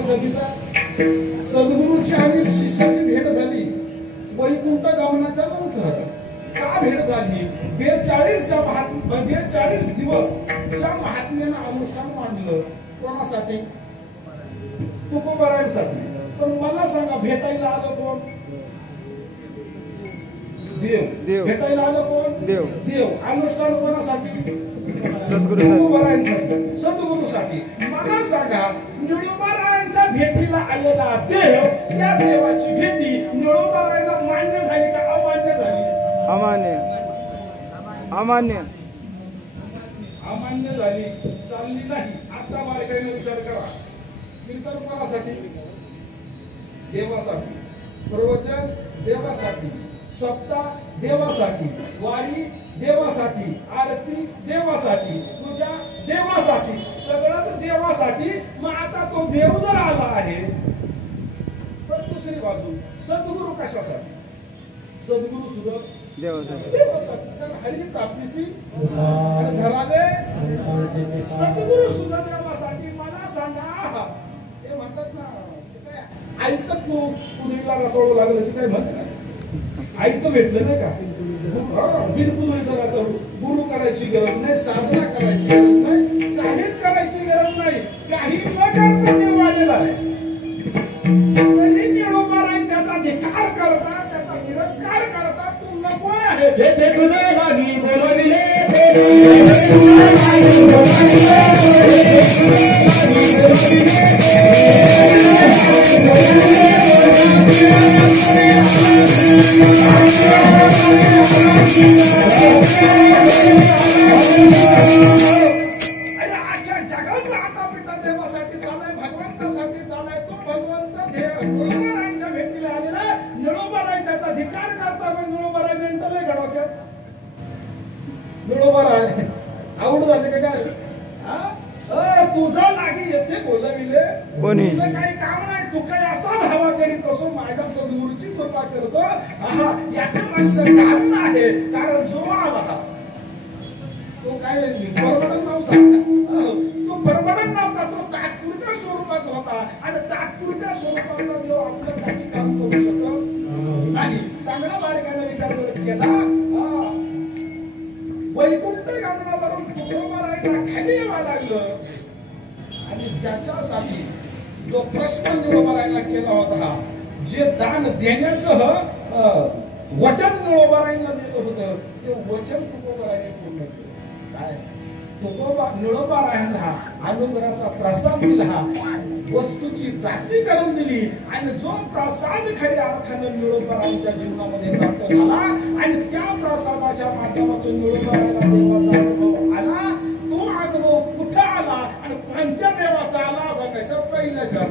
प्रयत्न कधीचा सद्गुरूची आणि शिष्याची भेट झाली वैकुंठ गमनाच्या नंतर का भेट झाली 42 दिवस ज्या महात्म्यानं अनुष्ठान मांडलं कोणासाठी तुकोबारायांसाठी पण मला सांगा भेटायला आलं कोण देव भेटायला आलं कोण देव अनुष्ठान कोणासाठी सद्गुरूसाठी मला सांगा निळोबारायांच्या भेटीला आलेला देव त्या देवाची भेटी निळोबारायांना मान्य झाली का अमान्य झाली अमान्य झाली चालली नाही आता बाळकाईने विचार करा कीर्तन कोणासाठी देवासाठी प्रवचन देवासाठी सप्ताह देवासाठी वारी देवासाठी आरती देवासाठी पूजा देवासाठी सगळंच देवासाठी मग आता तो देव जर आला आहे पण दुसरी बाजू सद्गुरू कशासाठी सद्गुरू सुद्धा देवासाठी हरी प्राप्तीशी धरावे सद्गुरू सुद्धा देवासाठी मला सांगा हे म्हणतात ना ऐकत तू कुदळीला रतोडू लागलं ते काय म्हणतात ऐक भेटलं नाही का बिनकुदळीचं रतोड गुरु करायची गरज नाही साधना करायची गरज नाही काहीच करायची गरज नाही काही न करता देव आलेला आहे तरी निळोबा राही त्याचा धिक्कार करता त्याचा तिरस्कार करता तू नको आहे ते तुझे मागी बोलविले जगाचा आटापिटा देवासाठी चालाय भगवंतासाठी चालाय तो भगवंत निळोबारायांच्या भेटीला आलेला निळोबाराय त्याचा धिक्कार करता मग निळोबाराय मेंटल आहे घडोक्यात निळोबाराय आवड झाले का काय तुझा लागी येथे बोलविले तुझं काही काम नाही तू काही असा धावा करीत असो माझ्या सद्गुरूची कृपा करतो याचे मागचं कारण आहे कारण जो आला तो काय परवडन नव्हता तो परवडन नव्हता तो तात्पुरत्या स्वरूपात होता आणि तात्पुरत्या स्वरूपातला देव आपलं काही काम करू शकत नाही चांगल्या मार्गाने विचार केला वैकुंठ गमनावरून तुकोबारायांना खाली यावं लागलं आणि ज्याच्यासाठी जो प्रश्न निळोबारायांना केला होता जे दान देण्याचं वचन निळोबारायांना दिलं होतं ते वचन तुकोबारायांनी पूर्ण केलं काय निळोबारायांना अनुग्रहाचा प्रसाद दिला वस्तूची प्राप्ती करून दिली आणि जो प्रसाद खऱ्या अर्थानं निळोबारायांच्या जीवनामध्ये प्राप्त झाला आणि त्या प्रसादाच्या माध्यमातून निळोबारायांना देवाचा अनुभव आला तो अनुभव कुठे आला आणि कोणत्या देवाचा आला बघायचं पहिल्याच्या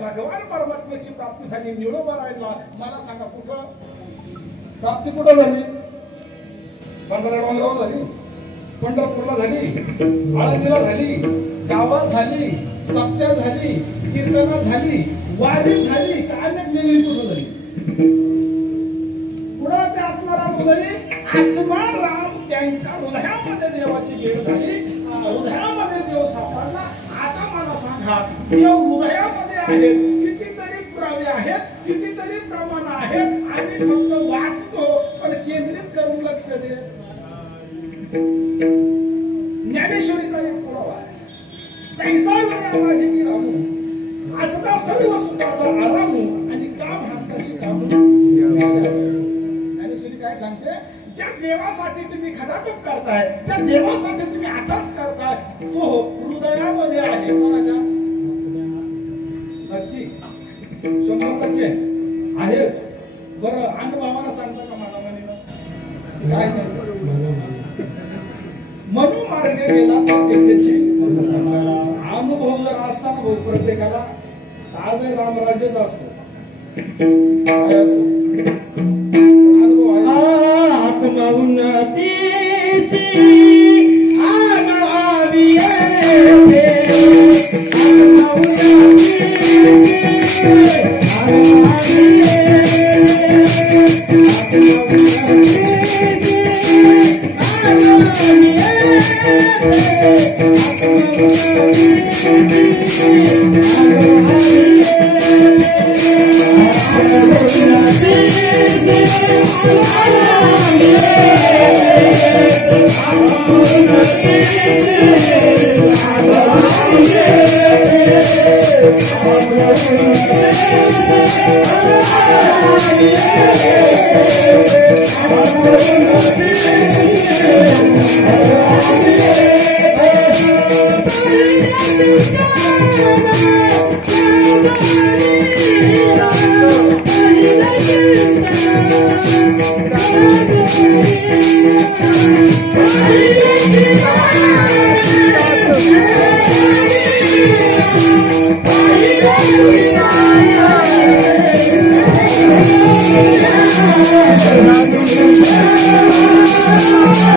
भगवान परमात्म्याची प्राप्ती झाली निळोबारायांना मला सांगा कुठं प्राप्ती कुठं झाली डोंगरावर झाली पंढरपूरला झाली आळंदीला झाली गावात झाली सप्त्या झाली कीर्तना झाली वारी झाली का अनेक वेगळी कुठं झाली कुठं ते आत्माराम झाली आत्माराम त्यांच्या हृदयामध्ये देवाची भेट झाली हृदयामध्ये देव सापडला आता मला सांगा देव हृदयामध्ये आहेत कितीतरी पुरावे आहेत कितीतरी प्रमाण आहेत आम्ही फक्त वाचतो पण केंद्रित करून लक्ष दे ज्ञानेश्वरीचा एक पुरावा आहे तैसा माझी मी रामू असता सर्व सुखाचा आरामू आणि का भांत ज्या देवासाठी तुम्ही खटाटोप करताय, ज्या देवासाठी तुम्ही आकाश करताय, तो हृदयामध्ये आहे. कोणाच्या? नक्की 100% आहेच. बरं अनुभवानं सांगता का मनामनीनं? काय मनो मार्गे गेला तर तेथेची अनुभव जर असताना भाऊ प्रत्येकाला आजही रामराज्यच असतं. काय असतं? अनुभव आहे. आत्मा उन्नतीची आग आवी येते, आत्मा उन्नतीची आग आवी येते, आत्मा उन्नतीची आग आवी येते, आत्मा